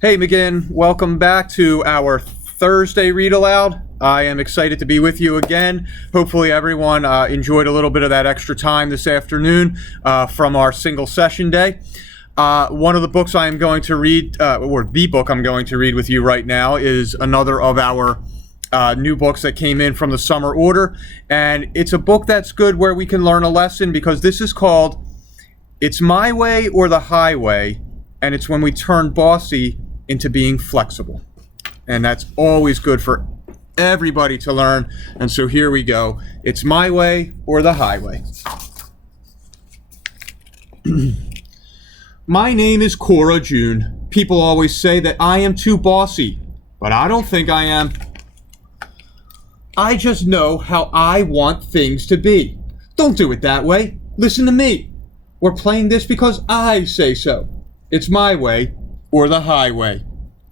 Hey, McGinn, welcome back to our Thursday Read Aloud. I am excited to be with you again. Hopefully everyone enjoyed a little bit of that extra time this afternoon from our single session day. One of the books I am going to read, or the book I'm going to read with you right now, is another of our new books that came in from the summer order. And it's a book that's good where we can learn a lesson, because this is called It's My Way or the Highway, and it's when we turn bossy into being flexible. And that's always good for everybody to learn. And so here we go. It's my way or the highway. My name is Cora June. People always say that I am too bossy, but I don't think I am. I just know how I want things to be. Don't do it that way. Listen to me. We're playing this because I say so. It's my way or the highway.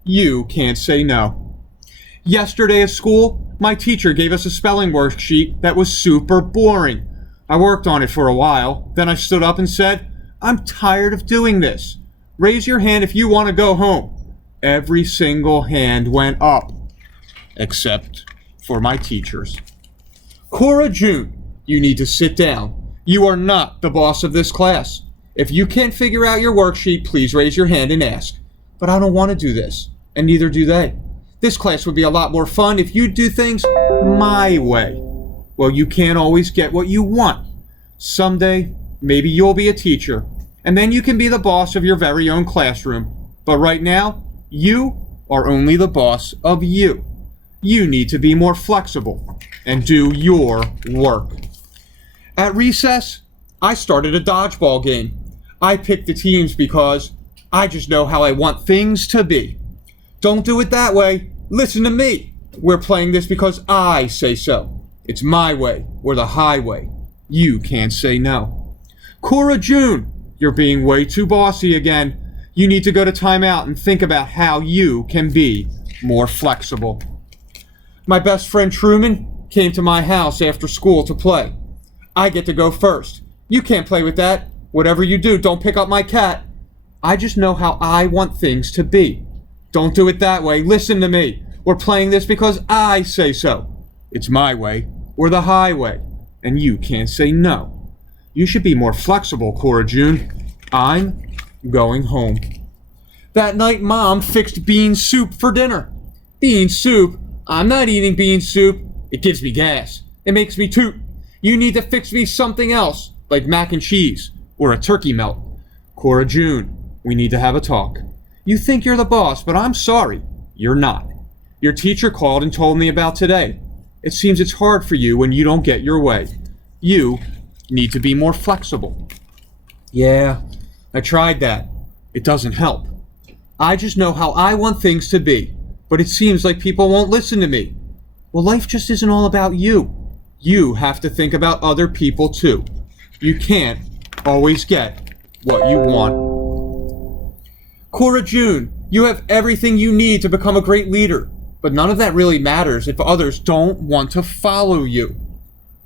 You can't say no. Yesterday at school, my teacher gave us a spelling worksheet that was super boring. I worked on it for a while, then I stood up and said, I'm tired of doing this. Raise your hand if you want to go home. Every single hand went up, except for my teachers. Cora June, you need to sit down. You are not the boss of this class. If you can't figure out your worksheet, please raise your hand and ask. But I don't want to do this, and neither do they. This class would be a lot more fun if you do things my way. Well, you can't always get what you want. Someday, maybe you'll be a teacher, and then you can be the boss of your very own classroom. But right now, you are only the boss of you. You need to be more flexible and do your work. At recess, I started a dodgeball game. I picked the teams because I just know how I want things to be. Don't do it that way. Listen to me. We're playing this because I say so. It's my way or the highway. You can't say no. Cora June, you're being way too bossy again. You need to go to timeout and think about how you can be more flexible. My best friend Truman came to my house after school to play. I get to go first. You can't play with that. Whatever you do, don't pick up my cat. I just know how I want things to be. Don't do it that way. Listen to me. We're playing this because I say so. It's my way or the highway, and you can't say no. You should be more flexible, Cora June. I'm going home. That night, Mom fixed bean soup for dinner. Bean soup? I'm not eating bean soup. It gives me gas. It makes me toot. You need to fix me something else, like mac and cheese or a turkey melt. Cora June, we need to have a talk. You think you're the boss, but I'm sorry, you're not. Your teacher called and told me about today. It seems it's hard for you when you don't get your way. You need to be more flexible. Yeah, I tried that. It doesn't help. I just know how I want things to be, but it seems like people won't listen to me. Well, life just isn't all about you. You have to think about other people too. You can't always get what you want. Cora June, you have everything you need to become a great leader, but none of that really matters if others don't want to follow you.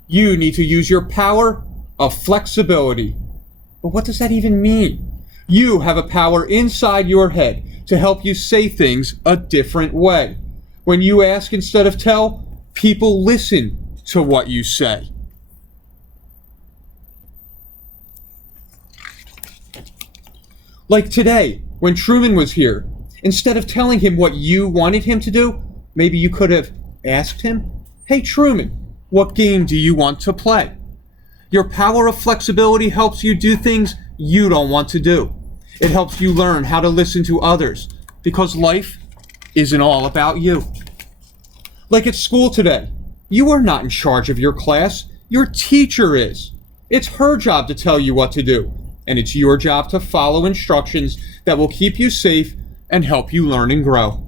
You need to use your power of flexibility. But what does that even mean? You have a power inside your head to help you say things a different way. When you ask instead of tell, people listen to what you say. Like today, when Truman was here, instead of telling him what you wanted him to do, maybe you could have asked him, Hey Truman, what game do you want to play? Your power of flexibility helps you do things you don't want to do. It helps you learn how to listen to others, because life isn't all about you. Like at school today, you are not in charge of your class, your teacher is. It's her job to tell you what to do, and it's your job to follow instructions that will keep you safe and help you learn and grow.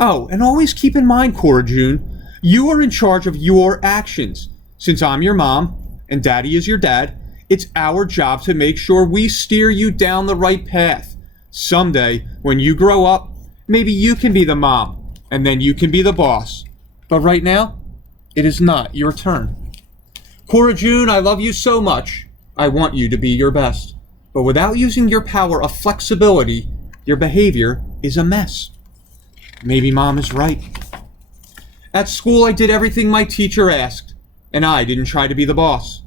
Oh, and always keep in mind, Cora June, you are in charge of your actions. Since I'm your mom and Daddy is your dad, it's our job to make sure we steer you down the right path. Someday, when you grow up, maybe you can be the mom, and then you can be the boss. But right now, it is not your turn. Cora June, I love you so much. I want you to be your best. But without using your power of flexibility, your behavior is a mess. Maybe Mom is right. At school, I did everything my teacher asked, and I didn't try to be the boss.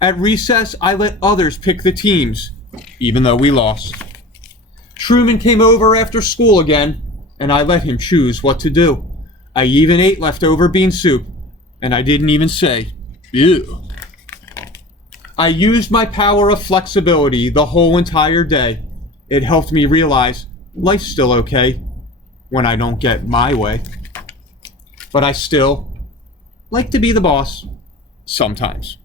At recess, I let others pick the teams, even though we lost. Truman came over after school again, and I let him choose what to do. I even ate leftover bean soup, and I didn't even say, ew. I used my power of flexibility the whole entire day. It helped me realize life's still okay when I don't get my way. But I still like to be the boss sometimes.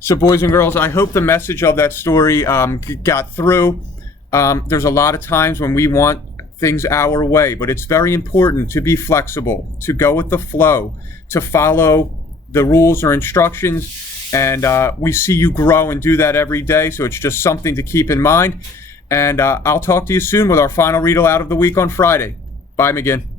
So boys and girls, I hope the message of that story got through. There's a lot of times when we want things our way, but it's very important to be flexible, to go with the flow, to follow the rules or instructions, and we see you grow and do that every day, so it's just something to keep in mind. And I'll talk to you soon with our final read aloud of the week on Friday. Bye, McGinn.